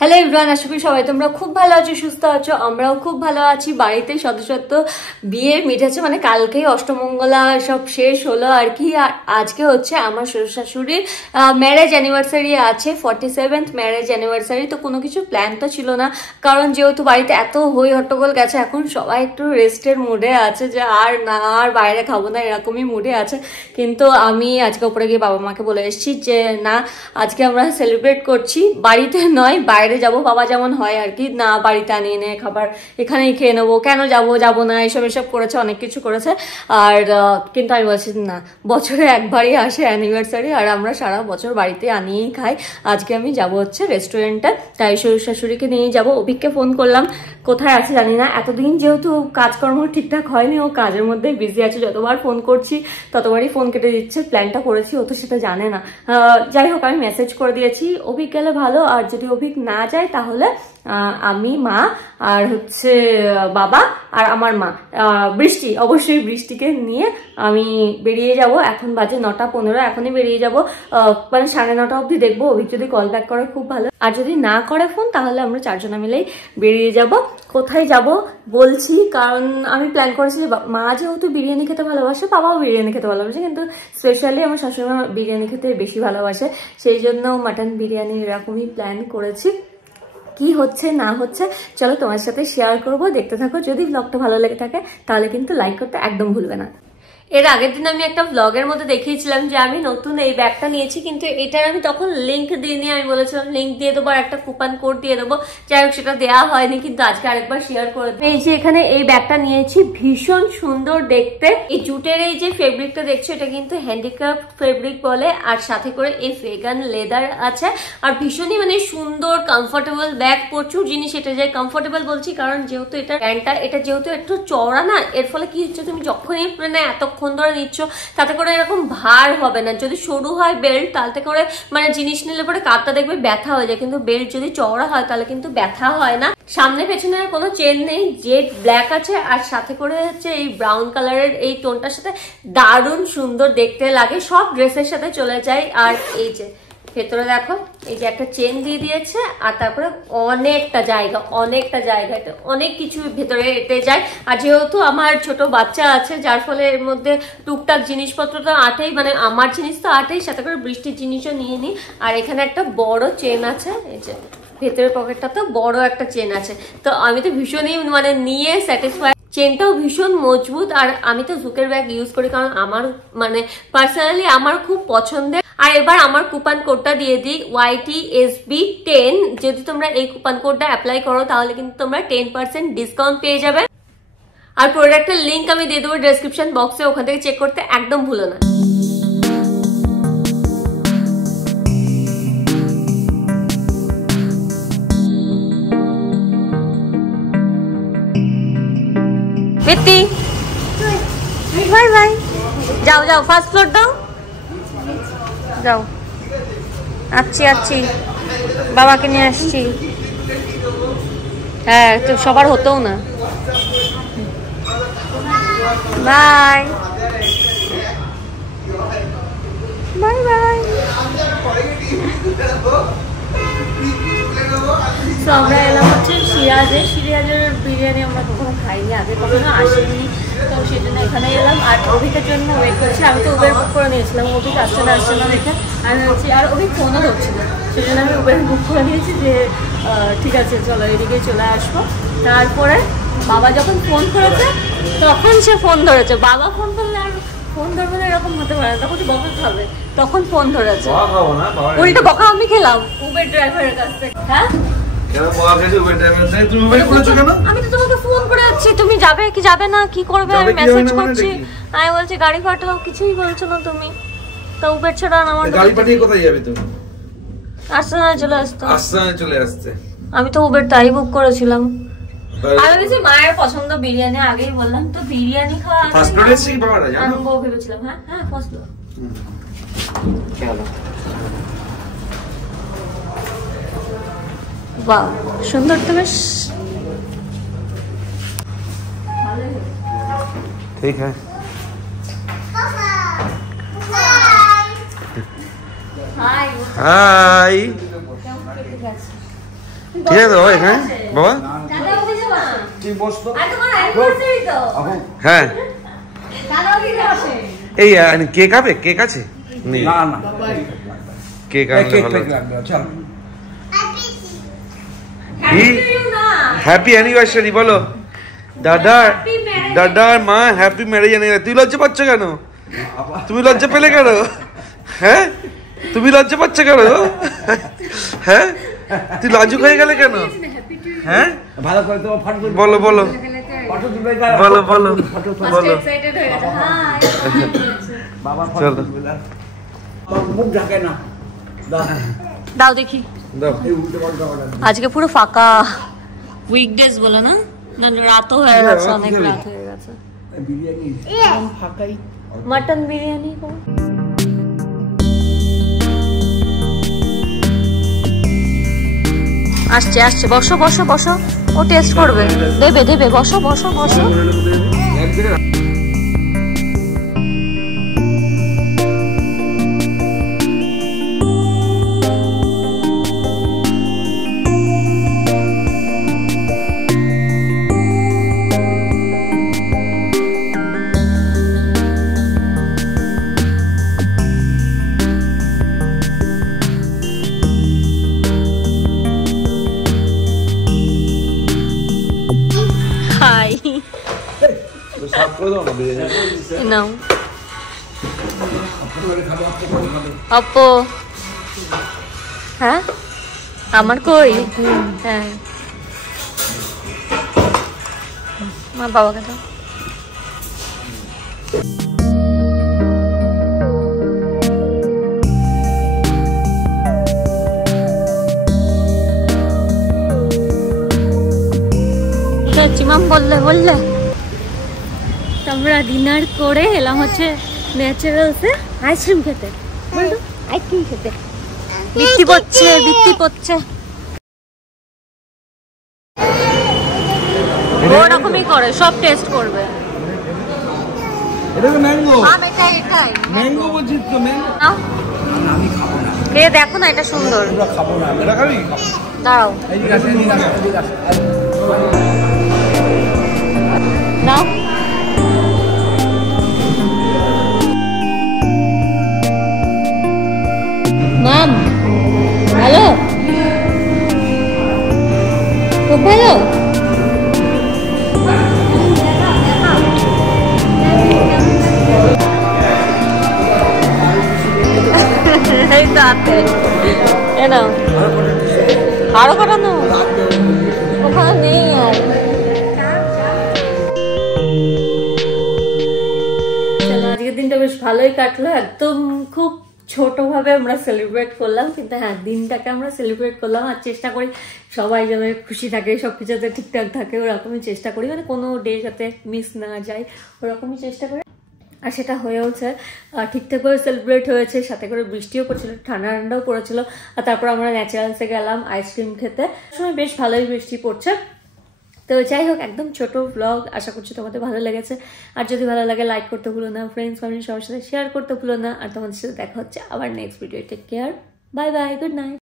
Hello everyone, আশা করি সবাই তোমরা খুব ভালো আছো, সুস্থ আছো। আমরাও খুব ভালো আছি। বাড়িতে সদ্য বিয়ে মিটেছে, মানে কালকেই অষ্টমঙ্গলা সব শেষ হলো আর কি। আর আজকে হচ্ছে আমার শ্বশুর শাশুড়ির ম্যারেজ অ্যানিভার্সারি আছে, 47th ম্যারেজ অ্যানিভার্সারি। তো কোনো কিছু প্ল্যান তো ছিল না, কারণ যেহেতু বাড়িতে এত হই হট্টগোল গেছে, এখন সবাই একটু রেস্টের মুডে আছে, যে আর না আর বাইরে খাবো না এরকমই মুডে আছে। কিন্তু আমি আজকে উপরে গিয়ে বাবা মাকে বলে এসেছি যে না, আজকে আমরা সেলিব্রেট করছি, বাড়িতে নয় বাইরে যাবো। বাবা যেমন হয় আর কি, না বাড়িতে আনিয়ে নে খাবার, এখানেই খেয়ে নেবো, কেন যাবো না, এসব করেছে, অনেক কিছু করেছে। আর কিন্তু আমি বলছি না, বছরে একবারই আসে অ্যানিভার্সারি, আর আমরা সারা বছর বাড়িতে আনিয়েই খাই। আজকে আমি যাব হচ্ছে রেস্টুরেন্টে, তাই শ্বশুর শাশুড়িকে নিয়ে যাবো। অভিককে ফোন করলাম, কোথায় আছে জানি না। এতদিন যেহেতু কাজকর্ম ঠিকঠাক হয়নি, ও কাজের মধ্যে বিজি আছে, যতবার ফোন করছি ততবারই ফোন কেটে দিচ্ছে। প্ল্যানটা করেছি, ও তো সেটা জানে না। যাই হোক, আমি মেসেজ করে দিয়েছি, অভিক গেলে ভালো, আর যদি অভিক না যায় তাহলে আমি, মা আর হচ্ছে বাবা আর আমার মা, বৃষ্টি, অবশ্যই বৃষ্টিকে নিয়ে আমি বেরিয়ে যাব। এখন বাজে 9:15, এখনই বেরিয়ে যাব, মানে 9:30 অবধি দেখবো। অভিক যদি কল ব্যাক করে খুব ভালো, আর যদি না করে ফোন তাহলে আমরা চারজনা মিলেই বেরিয়ে যাব। কোথায় যাব বলছি, কারণ আমি প্ল্যান করেছি মা যেহেতু বিরিয়ানি খেতে ভালোবাসে, বাবাও বিরিয়ানি খেতে ভালোবাসে, কিন্তু স্পেশালি আমার শাশুড়ি মা বিরিয়ানি খেতে বেশি ভালোবাসে, সেই জন্য মাটন বিরিয়ানি এরকমই প্ল্যান করেছি। কি হচ্ছে না হচ্ছে চলো তোমার সাথে শেয়ার করব, দেখতে থাকো। যদি ব্লগটা ভালো লেগে থাকে তাহলে কিন্তু লাইক করতে একদম ভুলবে না। এর আগের দিন আমি একটা ব্লগের মধ্যে দেখিয়েছিলাম যে আমি নতুন এই ব্যাগটা নিয়েছি, কিন্তু এটার আমি তখন লিঙ্ক দিইনি। আমি বলেছিলাম লিঙ্ক দিয়ে দেবো আর একটা কুপন কোড দিয়ে দেবো, যাই হোক সেটা দেওয়া হয়নি, কিন্তু আজকে আরেকবার শেয়ার করে দেবো। এই যে এখানে এই ব্যাগটা নিয়েছি, ভীষণ সুন্দর দেখতে। এই জুটের এই যে ফেব্রিকটা দেখছো, এটা কিন্তু হ্যান্ডিক্রাফট ফেব্রিক বলে, আর সাথে করে এই ভেগান লেদার আছে, আর ভীষণই মানে সুন্দর কমফোর্টেবল ব্যাগ। প্রচুর জিনিস এটা যায় কমফোর্টেবল বলছি, কারণ যেহেতু এটা প্যান্টটা এটা যেহেতু একটু চওড়া না, এর ফলে কি হচ্ছে, তুমি যখনই মানে এতক্ষণ ধরে নিচ্ছ তাতে করে এরকম ভার হবে না। যদি সরু হয় বেল্ট, তাতে করে মানে জিনিস নিলে পরে কাঁধটা দেখবে ব্যথা হয়ে যায়, কিন্তু বেল্ট যদি চওড়া হয় তাহলে কিন্তু ব্যথা হয় না। সামনে পেছনে কোনো চেন নেই, জেড ব্ল্যাক আছে, আর সাথে করে হচ্ছে এই ব্রাউন কালারের এই টোনটার সাথে দারুণ সুন্দর দেখতে লাগে, সব ড্রেসের সাথে চলে যায়। আর এই যে ভেতরে দেখো, এই যে একটা চেন দিয়ে দিয়েছে, আর তারপরে অনেকটা জায়গা এটা অনেক কিছু ভেতরে এতে যায়। আর যেহেতু আমার ছোট বাচ্চা আছে, যার ফলে এর মধ্যে টুকটাক জিনিসপত্র তো আটেই, মানে আমার জিনিস তো আটেই, সাথে করে বৃষ্টির জিনিসও নিয়ে নিই। আর এখানে একটা বড় চেন আছে, এই যে ভেতরের পকেটটা তো বড় একটা চেন আছে। তো আমি তো ভীষণই মানে নিয়ে স্যাটিসফাই। চেনটাও ভীষণ মজবুত, আর আমি তো জুকের ব্যাগ ইউজ করি, কারণ আমার মানে পার্সোনালি আমার খুব পছন্দের। আর এবার আমার কুপন কোডটা দিয়ে দিই, YTSB10। যদি তোমরা এই কুপন কোডটা অ্যাপ্লাই করো তাহলে কিন্তু তোমরা 10% ডিসকাউন্ট পেয়ে যাবে। আর প্রোডাক্টের লিঙ্ক আমি দিয়ে দেবো ডেসক্রিপশন বক্সে, ওখান থেকে চেক করতে একদম ভুলো না। বেতি বাই বাই, যাও ফার্স্ট ফ্লোর দাও, যাও। আসছি বাবাকে নিয়ে আসছি। হ্যাঁ, তো সবার হতেও না। Bye bye bye. তো আমরা এলাম হচ্ছে সিরাজের বিরিয়ানি আমরা কখনো খাইনি, আগে কখনো আসেনি, তো সেই জন্য এখানে এলাম। আর অভিকের জন্য ওয়েট করছি। আমি তো উবের বুক করে নিয়েছিলাম, অভিক আসছে না দেখে আমি হচ্ছি, আর অভিক ফোনও ধরছিল, সেই জন্য আমি উবের বুক করে নিয়েছি যে ঠিক আছে চলো এদিকে চলে আসবো। তারপরে বাবা যখন ফোন করেছে তখন সে ফোন ধরেছে। বাবা ফোন করলে আর ফোন ধরবে না এরকম হতে পারে, তখন বকা খাবে, তখন ফোন ধরেছে। উল্টো বকা আমি খেলাম উবের ড্রাইভারের কাছ থেকে। হ্যাঁ, আমি তো তোমাকে ফোন করে যাচ্ছি, তুমি যাবে কি যাবে না কি করবে, আমি মেসেজ করছি, আমি বলছি গাড়ি পাঠাও, কিছুই বলছো না তুমি। তো উবের ছাড়া আমার গাড়ি পাঠিয়ে কোথায় যাবে তুমি? আস্তানায় চলে আসতে। আমি তো উবের তাই বুক করেছিলাম। আর আমি যে মায়ের পছন্দ বিরিয়ানি, আগেই বললাম, তো বিরিয়ানি খাওয়া ফার্স্ট ফ্লোরে এসে বাবারা জানো, আমি বউ ভেবেছিলাম। হ্যাঁ ফার্স্ট ফ্লোর। চলো, वाह सुंदर तो बेश ठीक है। हाय ঠিক আছে বাবা এখানে বাবা হ্যাঁ এই কেক হবে কেক আছে কেক আনলে ভালো হ্যাপি অ্যানিভার্সারি বলো দাদার মা হ্যাপি ম্যারেজ অ্যানিভার্সারি তুই লজ্জা পাচ্ছ কেন তুমি লজ্জা পেলে কেন হ্যাঁ তুমি লজ্জা পাচ্ছ কেন হ্যাঁ তুই লাজুক হয়ে গেলে কেন হ্যাঁ ভালো করে তোমার ফটো বলো বলো ফটো তুলে বলো বলো বলো এক্সাইটেড হয়ে গেছে হাই বাবা ফটো তুলে মুখ ঢাকে না দাও দেখি দাও আজকে পুরো ফাঁকা উইকডেজ বলে না না রাতও হয়ে গেছে অনেক রাত হয়ে গেছে বিরিয়ানি ফাঁকাই মটন বিরিয়ানি কো আসছে আসছে বসো বসো বসো ও টেস্ট করবে দেবে দেবে বসো বসো বসো হাই নাও আপু হ্যাঁ আমার কই হ্যাঁ মা বাবাকে দাও চিমাম বললে বললে আমরা ডিনার করে এলাম হচ্ছে ন্যাচারালসে আইসক্রিম খেতে বলতো আইসক্রিম খেতে বৃষ্টি পড়ছে ওরকমই করে সব টেস্ট করবে এটা তো ম্যাঙ্গো আম এটাই ম্যাঙ্গো বলছিস তো ম্যাঙ্গো আমি খাবো না খেয়ে দেখো না এটা সুন্দর আমরা খাবো না এটা খাবি দাঁড়াও নাও মাম ভালো খুব ভালো এই তো আছে এ নাও আরো করানো ওখানে নেই আর আজকের দিনটা বেশ ভালোই কাটলো একদম খুব ছোটভাবে আমরা সেলিব্রেট করলাম কিন্তু হ্যাঁ দিনটাকে আমরা সেলিব্রেট করলাম আর চেষ্টা করি সবাই যেন খুশি থাকে সবকিছু যাতে ঠিকঠাক থাকে ওরকমই চেষ্টা করি মানে কোনো ডে যাতে মিস না যায় ওরকমই চেষ্টা করি আর সেটা হয়েওছে ঠিকঠাকভাবে সেলিব্রেট হয়েছে সাথে করে বৃষ্টিও পড়ছিল ঠান্ডাও পড়েছিল আর তারপর আমরা ন্যাচারালসে গেলাম আইসক্রিম খেতে সময় বেশ ভালোই বৃষ্টি পড়ছে তো যাই হোক একদম ছোট ব্লগ আশা করছি তোমাদের ভালো লেগেছে আর যদি ভালো লাগে লাইক করতে ভুলো না ফ্রেন্ডস ফ্যামিলি সবার সাথে শেয়ার করতে ভুলো না আর তোমাদের সাথে দেখা হচ্ছে আবার next video take care bye bye good night